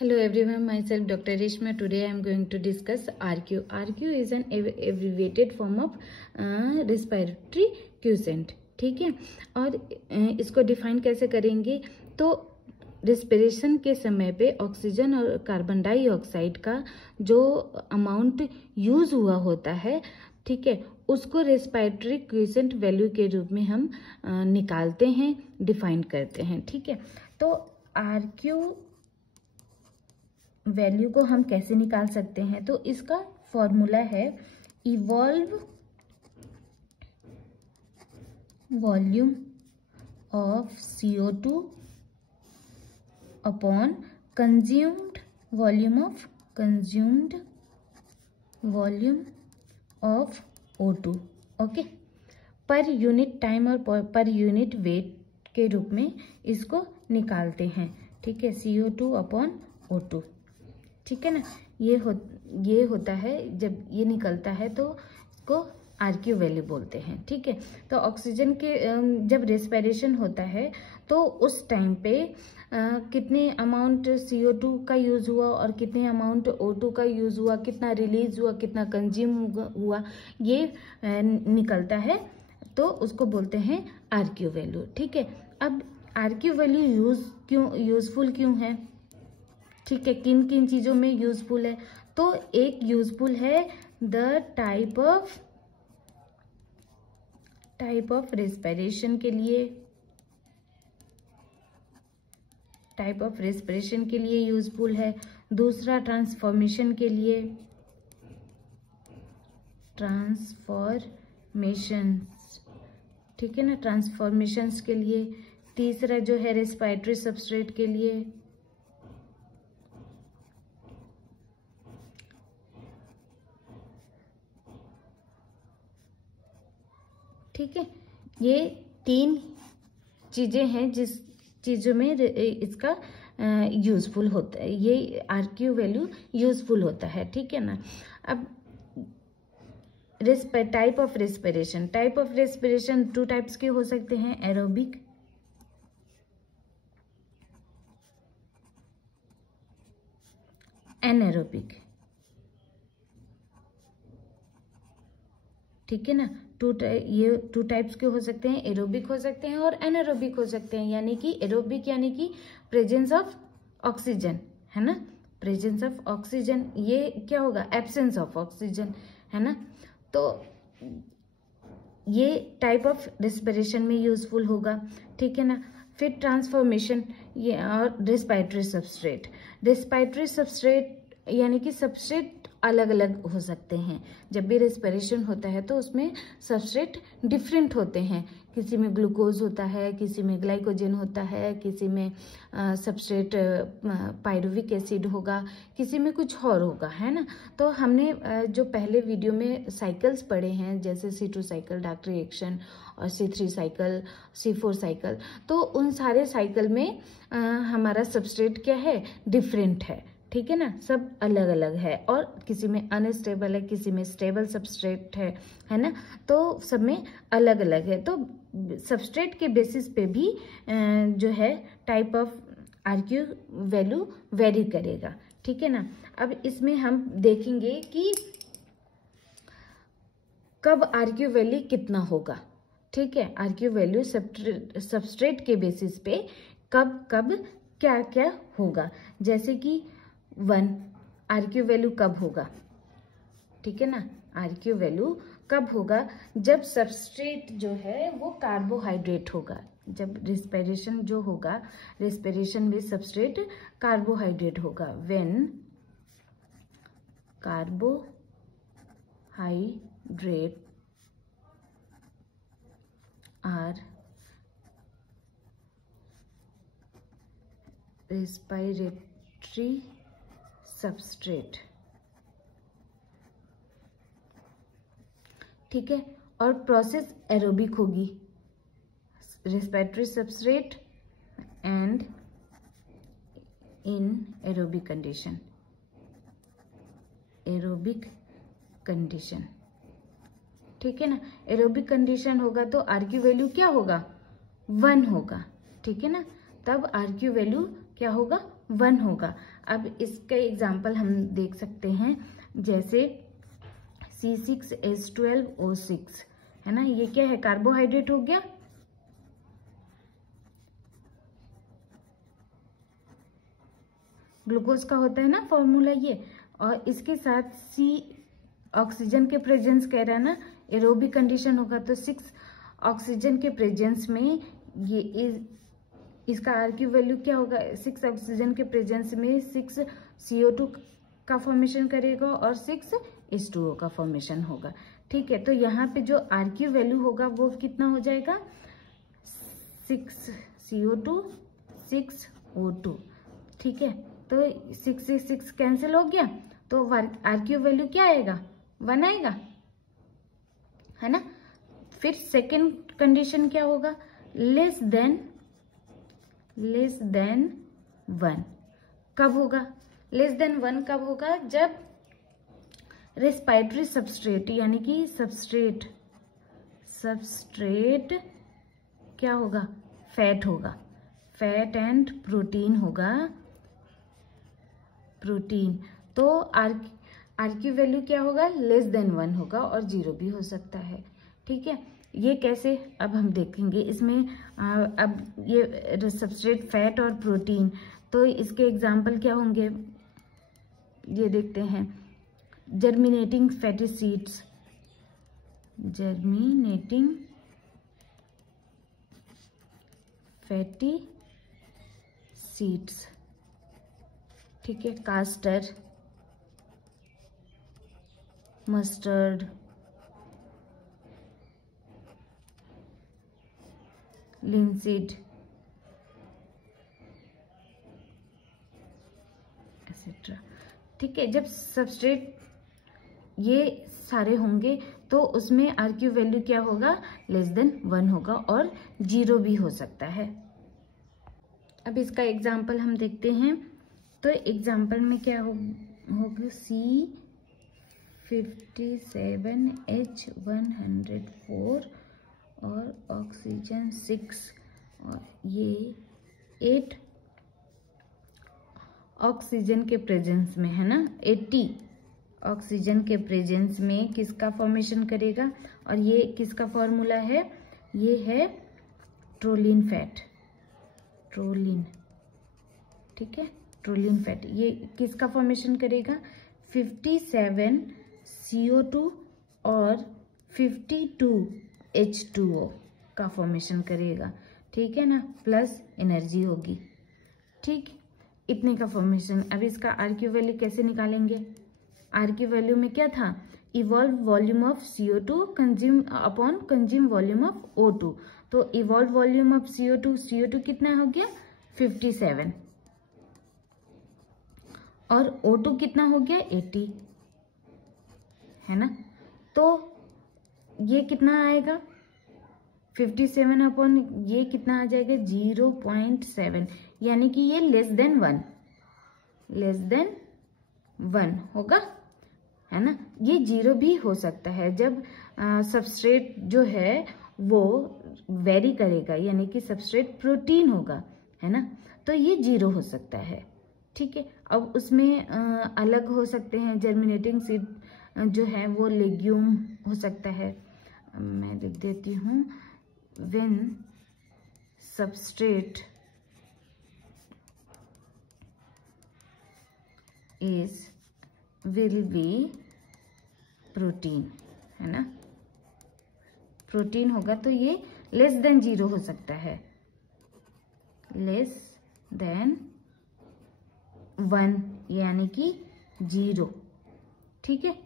Hello everyone, myself Dr. Rishma. Today I am going to discuss RQ. RQ is an abbreviated form of respiratory quiescent. ठीक है, और इसको define कैसे करेंगे? तो रेस्पिरेशन के समय पे ऑक्सीजन और कार्बन डाइऑक्साइड का जो अमाउंट यूज हुआ होता है, ठीक है, उसको रेस्पिरेटरी क्विसेंट वैल्यू के रूप में हम निकालते हैं, डिफाइन करते हैं. ठीक है, तो RQ वैल्यू को हम कैसे निकाल सकते हैं? तो इसका फॉर्मूला है evolve volume of CO2 upon consumed volume of O2. Okay, per unit time और पर यूनिट वेट के रूप में इसको निकालते हैं. ठीक है, CO2 अपॉन O2. ठीक है ना, ये होता है जब ये निकलता है तो इसको RQ वैल्यू बोलते हैं. ठीक है, तो ऑक्सीजन के जब रेस्पिरेशन होता है तो उस टाइम पे कितने अमाउंट CO2 का यूज हुआ और कितने अमाउंट O2 का यूज हुआ, कितना रिलीज हुआ, कितना कंज्यूम हुआ, ये निकलता है, तो उसको बोलते हैं RQ वैल्यू. ठीक है, अब RQ वैल्यू यूजफुल क्यों है? ठीक है, किन किन चीजों में यूजफुल है? तो एक यूजफुल है द टाइप ऑफ रेस्पिरेशन के लिए, टाइप ऑफ रेस्पिरेशन के लिए यूजफुल है. दूसरा ट्रांसफॉर्मेशन के लिए, ट्रांसफॉर्मेशंस, ठीक है ना, ट्रांसफॉर्मेशंस के लिए. तीसरा जो है रेस्पिरेटरी सबस्ट्रेट के लिए. ठीक है, ये 3 चीजें हैं जिस चीजों में इसका यूजफुल होता है, ये RQ वैल्यू यूजफुल होता है. ठीक है ना. अब टाइप ऑफ रेस्पिरेशन 2 टाइप्स के हो सकते हैं, एरोबिक, एनएरोबिक. ठीक है ना, ये 2 टाइप्स के हो सकते हैं, एरोबिक हो सकते हैं और एनारोबिक हो सकते हैं. यानी कि एरोबिक यानी कि प्रेजेंस ऑफ ऑक्सीजन, है ना, प्रेजेंस ऑफ ऑक्सीजन. ये क्या होगा? एब्सेंस ऑफ ऑक्सीजन, है ना. तो ये टाइप ऑफ रेस्पिरेशन में यूजफुल होगा. ठीक है ना. फिर ट्रांसफॉर्मेशन, ये और रेस्पिरेटरी सबस्ट्रेट यानी कि सबस्ट्रेट अलग अलग हो सकते हैं. जब भी रेस्पिरेशन होता है तो उसमें सबस्ट्रेट डिफरेंट होते हैं. किसी में ग्लूकोज होता है, किसी में ग्लाइकोजन होता है, किसी में सबस्ट्रेट पायरुविक एसिड होगा, किसी में कुछ और होगा, है ना. तो हमने जो पहले वीडियो में साइकिल्स पढ़े हैं, जैसे C2 साइकिल, डार्क रिएक्शन, और C3 साइकिल, C4 साइकिल, तो उन सारे साइकिल में हमारा सबस्ट्रेट क्या है? डिफरेंट है. ठीक है ना, सब अलग अलग है, और किसी में अनस्टेबल है, किसी में स्टेबल सबस्ट्रेट है ना. तो सब में अलग अलग है. तो सबस्ट्रेट के बेसिस पे भी जो है type of RQ value very करेगा. ठीक है ना. अब इसमें हम देखेंगे कि कब RQ वैल्यू कितना होगा. ठीक है, RQ वैल्यू सबस्ट्रेट के बेसिस पे कब क्या क्या होगा. जैसे कि 1 RQ वैल्यू कब होगा? ठीक है ना, RQ वैल्यू कब होगा? जब सबस्ट्रेट जो है वो कार्बोहाइड्रेट होगा. जब रेस्पिरेशन जो होगा, रेस्पिरेशन में सबस्ट्रेट कार्बोहाइड्रेट होगा. When carbohydrate are respiratory substrate. ठीक है, और प्रोसेस एरोबिक होगी. Respiratory substrate and in aerobic condition. ठीक है ना, एरोबिक कंडीशन होगा तो RQ वैल्यू क्या होगा? 1 होगा. ठीक है ना, तब RQ वैल्यू क्या होगा? 1 होगा. अब इसका एग्जाम्पल हम देख सकते हैं, जैसे C6H12O6 है ना, ये क्या है, कार्बोहाइड्रेट हो गया। ग्लूकोज का होता है ना फॉर्मूला ये, और इसके साथ C ऑक्सीजन के प्रेजेंस कह रहा है ना, एरोबिक कंडीशन होगा तो 6 ऑक्सीजन के प्रेजेंस में ये इसका आरक्यू वैल्यू क्या होगा, 6 ऑक्सीजन के प्रेजेंस में 6 CO2 का फॉर्मेशन करेगा और 6 H2O का फॉर्मेशन होगा। ठीक है, तो यहाँ पे जो आरक्यू वैल्यू होगा वो कितना हो जाएगा, 6 CO2 6 O2। ठीक है, तो 6 से 6 कैंसिल हो गया, तो आरक्यू वैल्यू क्या आएगा, 1 आएगा, है ना। फिर सेकेंड कंडीशन क्या होगा, लेस देन 1। कब होगा लेस देन 1, कब होगा, जब रेस्पिरेटरी सबस्ट्रेट यानी कि सबस्ट्रेट क्या होगा, फैट होगा, फैट एंड प्रोटीन होगा, प्रोटीन। तो आरक्यू वैल्यू क्या होगा, लेस देन 1 होगा और 0 भी हो सकता है। ठीक है, ये कैसे अब हम देखेंगे इसमें। अब ये सबस्ट्रेट फैट और प्रोटीन, तो इसके एग्जाम्पल क्या होंगे ये देखते हैं। Germinating fatty seeds, germinating fatty seeds, ठीक है, कास्टर, मस्टर्ड, लिंसीड एक्सेट्रा। ठीक है, जब सबस्ट्रेट ये सारे होंगे तो उसमें आरक्यू वैल्यू क्या होगा, लेस देन 1 होगा और 0 भी हो सकता है। अब इसका एग्जाम्पल हम देखते हैं, तो एग्जाम्पल में क्या होगा, C57H104 और ऑक्सीजन 6 और ये 8 ऑक्सीजन के प्रेजेंस में है ना, 80 ऑक्सीजन के प्रेजेंस में किसका फॉर्मेशन करेगा, और ये किसका फॉर्मूला है, ये है ट्रोलिन फैट, ट्रोलिन। ठीक है, ट्रोलिन फैट ये किसका फॉर्मेशन करेगा, 57 CO2 और 52 H2O का फॉर्मेशन करेगा। ठीक है ना, प्लस एनर्जी होगी। ठीक, इतने का फॉर्मेशन। अब इसका आरक्यू वैल्यू कैसे निकालेंगे, आरक्यू वैल्यू में क्या था, evolve volume of CO2 consume upon consume volume of O2। तो इवॉल्व वॉल्यूम ऑफ CO2 कितना हो गया, 57 और O2 कितना हो गया, 80, है ना। तो ये कितना आएगा, 57 अपॉन ये कितना आ जाएगा, 0.7, यानी कि ये लेस देन 1 होगा, है ना। ये 0 भी हो सकता है जब सबस्ट्रेट जो है वो वेरी करेगा, यानी कि सबस्ट्रेट प्रोटीन होगा, है ना, तो ये 0 हो सकता है। ठीक है, अब उसमें अलग हो सकते हैं, जर्मिनेटिंग सीड जो है वो लेग्यूम हो सकता है। मैं लिख देती हूँ, when substrate will be protein, है ना, प्रोटीन होगा तो ये लेस देन 0 हो सकता है, लेस देन 1 यानी कि 0। ठीक है,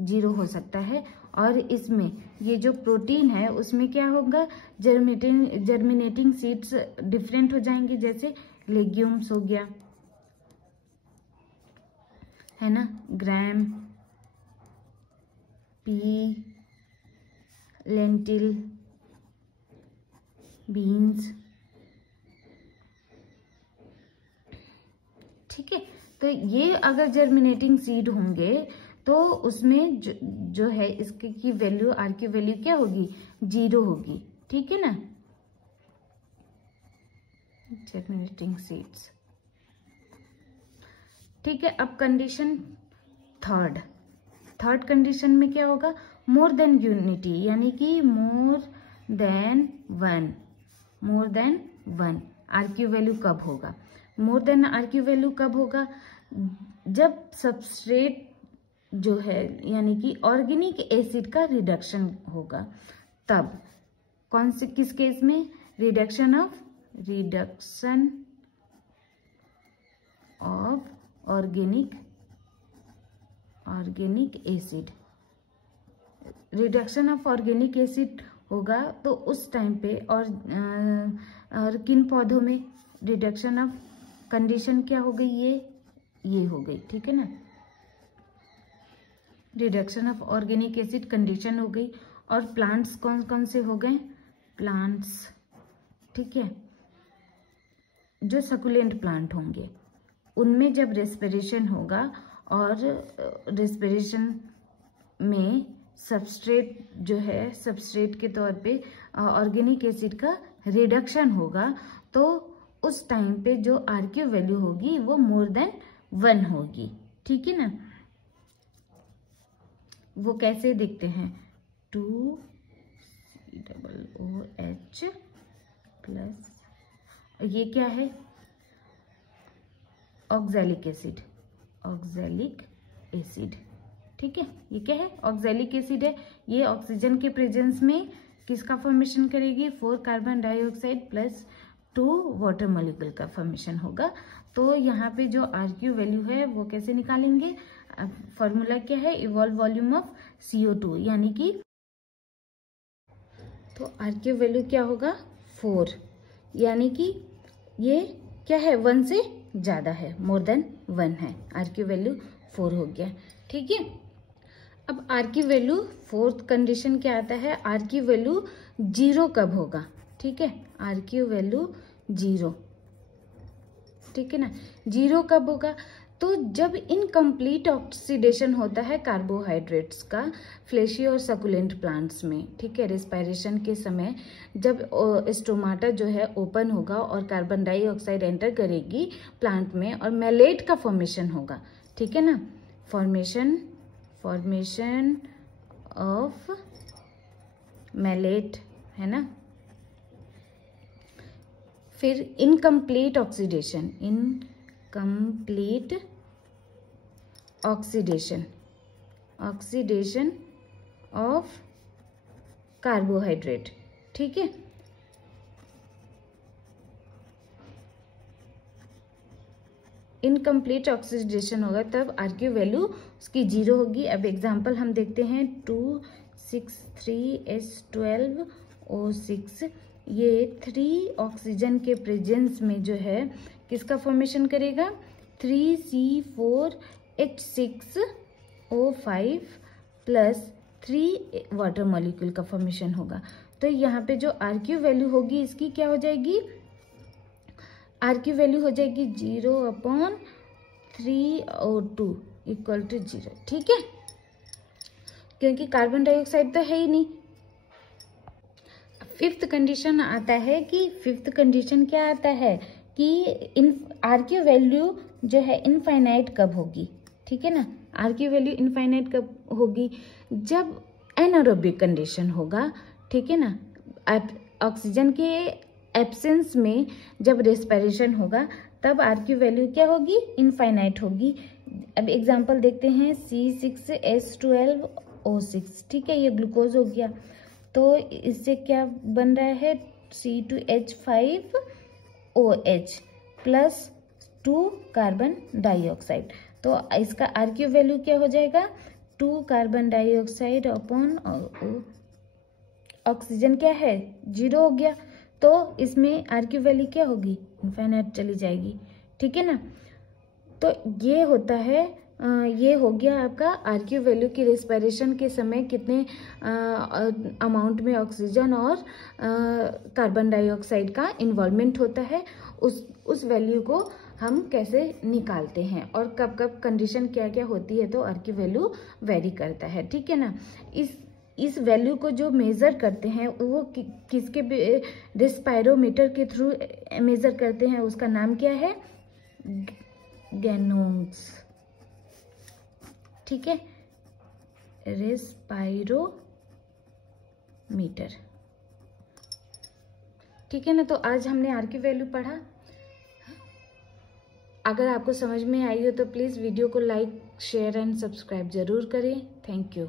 0 हो सकता है। और इसमें ये जो प्रोटीन है उसमें क्या होगा, जर्मिनेटिंग सीड्स डिफरेंट हो जाएंगे, जैसे लेग्यूम्स हो गया, है ना, ग्राम, पी, लेंटिल, बीन्स। ठीक है, तो ये अगर जर्मिनेटिंग सीड होंगे तो उसमें जो है इसकी की वैल्यू, आरक्यू वैल्यू क्या होगी, 0 होगी। ठीक है ना, जर्मिनेटिंग सीड्स। ठीक है। अब कंडीशन थर्ड कंडीशन में क्या होगा, मोर देन यूनिटी, यानी कि more than one RQ value कब होगा, मोर देन आरक्यू वैल्यू कब होगा, जब सबस्ट्रेट जो है यानी कि ऑर्गेनिक एसिड का रिडक्शन होगा, तब कौन से किस केस में, reduction of organic acid, reduction of organic acid होगा तो उस टाइम पे और किन पौधों में रिडक्शन ऑफ कंडीशन क्या हो गई, ये हो गई, ठीक है ना, reduction of organic acid condition हो गई। और प्लांट्स कौन कौन से हो गए, प्लांट्स, ठीक है, जो सकुलेंट प्लांट होंगे उनमें जब रेस्पिरेशन होगा और रेस्पिरेशन में सबस्ट्रेट जो है, सबस्ट्रेट के तौर पे ऑर्गेनिक एसिड का रिडक्शन होगा, तो उस टाइम पे जो आरक्यू वैल्यू होगी वो मोर देन 1 होगी, ठीक है ना। वो कैसे दिखते हैं, 2COOH प्लस ये क्या है, ऑक्सैलिक एसिड, ठीक है, ये क्या है, ऑक्सैलिक एसिड है। ये ऑक्सीजन के प्रेजेंस में किसका फॉर्मेशन करेगी, 4 carbon dioxide plus 2 water molecule का फॉर्मेशन होगा। तो यहाँ पे जो आरक्यू वैल्यू है वो कैसे निकालेंगे, फॉर्मूला क्या है, इवॉल्व वॉल्यूम ऑफ CO2, यानी कि तो आरक्यू वैल्यू क्या होगा 4, यानी कि ये क्या है 1 से ज्यादा है, मोर देन 1 है, आरक्यू वैल्यू 4 हो गया, ठीक है। अब आरक्यू वैल्यू फोर्थ कंडीशन क्या आता है, आरक्यू वैल्यू 0 कब होगा, ठीक है, आरक्यू वैल्यू 0, ठीक है ना, 0 कब होगा, तो जब इनकम्प्लीट ऑक्सीडेशन होता है कार्बोहाइड्रेट्स का फ्लेशी और सकुलेंट प्लांट्स में, ठीक है, रेस्पिरेशन के समय जब स्टोमाटा जो है ओपन होगा और कार्बन डाइऑक्साइड एंटर करेगी प्लांट में और मैलेट का फॉर्मेशन होगा, ठीक है ना, फॉर्मेशन ऑफ मैलेट है ना, फिर इनकम्प्लीट ऑक्सीडेशन ऑफ कार्बोहाइड्रेट, ठीक है, इनकम्प्लीट ऑक्सीडेशन होगा तब आरक्यू वैल्यू उसकी 0 होगी। अब एग्जांपल हम देखते हैं 2,6,3,S12O6, ये 3 ऑक्सीजन के प्रेजेंस में जो है किसका फॉर्मेशन करेगा, 3C4H6O5 प्लस 3 वाटर मॉलिक्यूल का फॉर्मेशन होगा। तो यहाँ पे जो आरक्यू वैल्यू होगी इसकी क्या हो जाएगी, आरक्यू वैल्यू हो जाएगी 0/3O2 इक्वल टू 0, ठीक है, क्योंकि कार्बन डाइऑक्साइड तो है ही नहीं। फिफ्थ कंडीशन आता है कि फिफ्थ कंडीशन क्या आता है कि आरक्यू वैल्यू जो है इनफाइनाइट कब होगी, ठीक है ना, आरक्यू वैल्यू इनफाइनाइट कब होगी, जब एनारोबिक कंडीशन होगा, ठीक है ना, ऑक्सीजन के एब्सेंस में जब रेस्पिरेशन होगा तब आरक्यू वैल्यू क्या होगी, इनफाइनाइट होगी। अब एग्जांपल देखते हैं C6H12O6, ठीक है, ये ग्लूकोज हो गया, तो इससे क्या बन रहा है C2H5OH प्लस 2 कार्बन डाइऑक्साइड, तो इसका आरक्यू वैल्यू क्या हो जाएगा, 2 कार्बन डाइऑक्साइड अपॉन ऑक्सीजन क्या है 0 हो गया, तो इसमें आरक्यू वैल्यू क्या होगी, इनफाइनाइट चली जाएगी, ठीक है ना। तो ये होता है, ये हो गया आपका आरक्यू वैल्यू की रेस्पिरेशन के समय कितने अमाउंट में ऑक्सीजन और कार्बन डाइऑक्साइड का इन्वॉल्वमेंट होता है, उस वैल्यू को हम कैसे निकालते हैं और कब कब कंडीशन क्या क्या होती है, तो आरक्यू वैल्यू वेरी करता है, ठीक है ना। इस वैल्यू को जो मेज़र करते हैं वो किसके रेस्पायरोमीटर के थ्रू मेज़र करते हैं, उसका नाम क्या है, गैनोम्स, ठीक है, रेस्पायरोमीटर, ठीक है ना। तो आज हमने आर की वैल्यू पढ़ा। अगर आपको समझ में आई हो तो प्लीज़ वीडियो को लाइक, शेयर एंड सब्सक्राइब जरूर करें। Thank you.